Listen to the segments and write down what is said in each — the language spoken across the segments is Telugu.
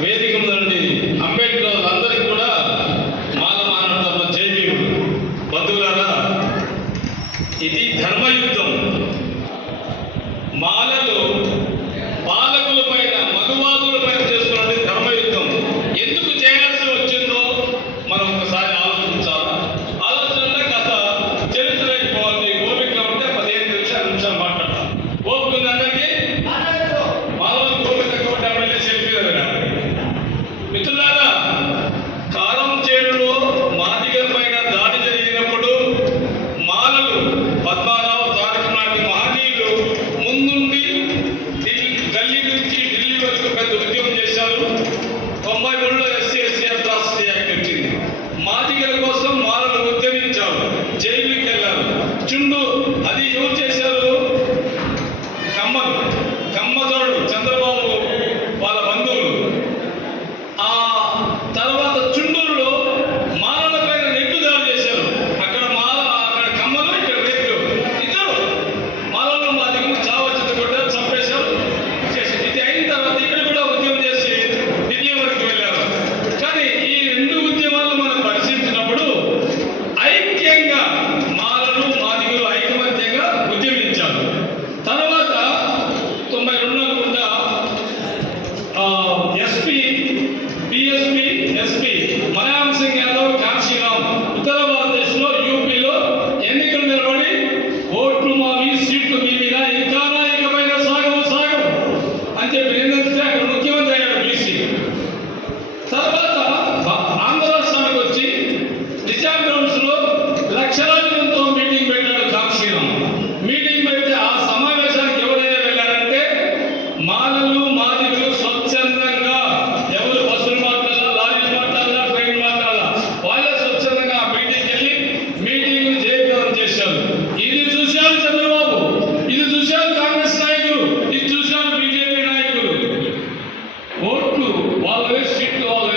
వేదిక అది వాళ్ళవే సీట్లు వాళ్ళవైతే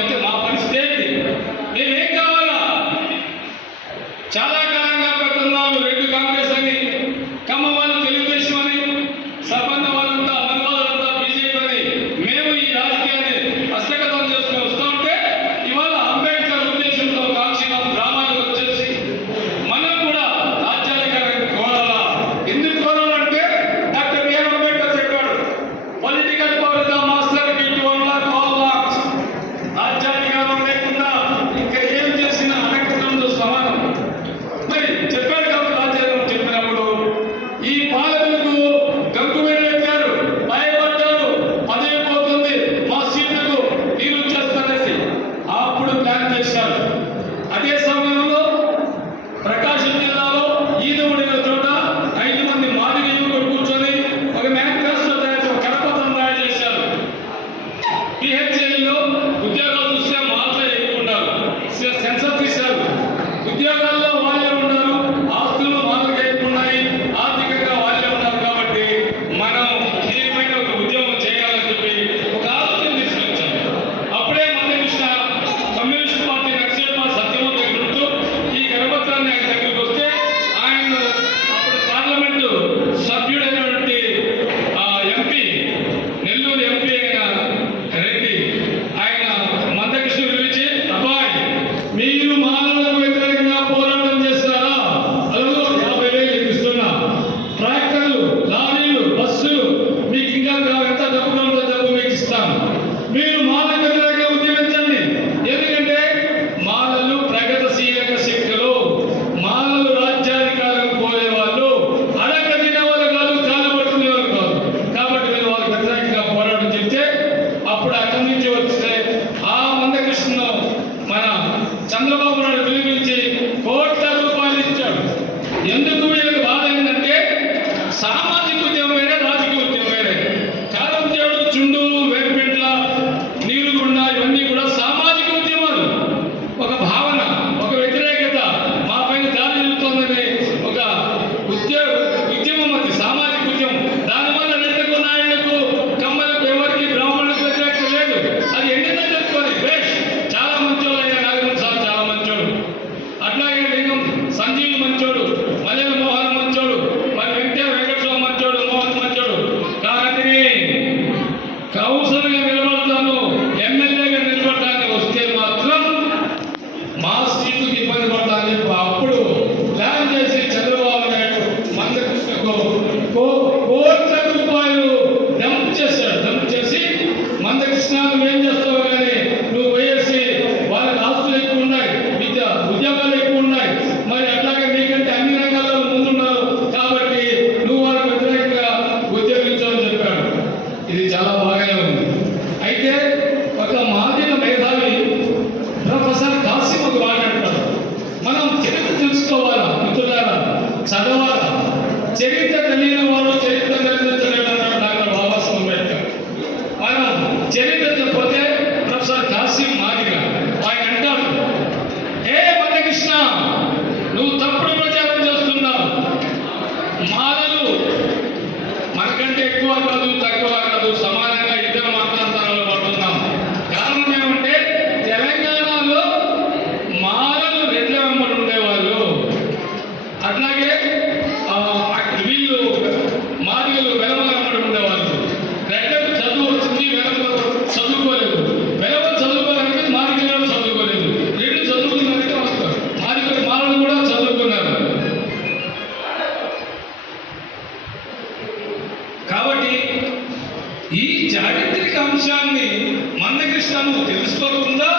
జనము తెలుసుకోకుండా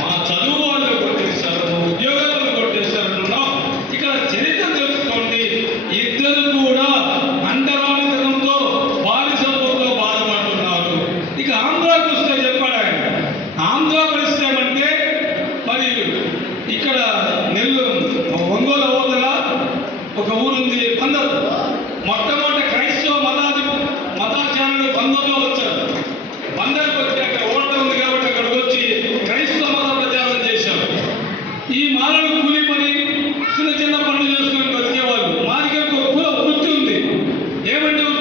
మా చదువు వాళ్ళు కొట్టేస్తారు మా ఉద్యోగాలను కొట్టేస్తారు ఇక్కడ చరిత్ర తెలుసుకోండి. ఇద్దరు కూడా అంటరానితనంతో బాలిసంతో బాధపడుతున్నారు. ఇక ఆంధ్రాకు వస్తే చెప్పాడు ఆయన. ఆంధ్ర పరిశ్రమ అంటే మరి ఇక్కడ నెల్లూరు ఒంగోలు అవతల ఒక ఊరుంది అందరు మొట్టమొదటి క్రైస్తవ మతాది మతాచార్యులు బంధంలో వచ్చారు. బందరికి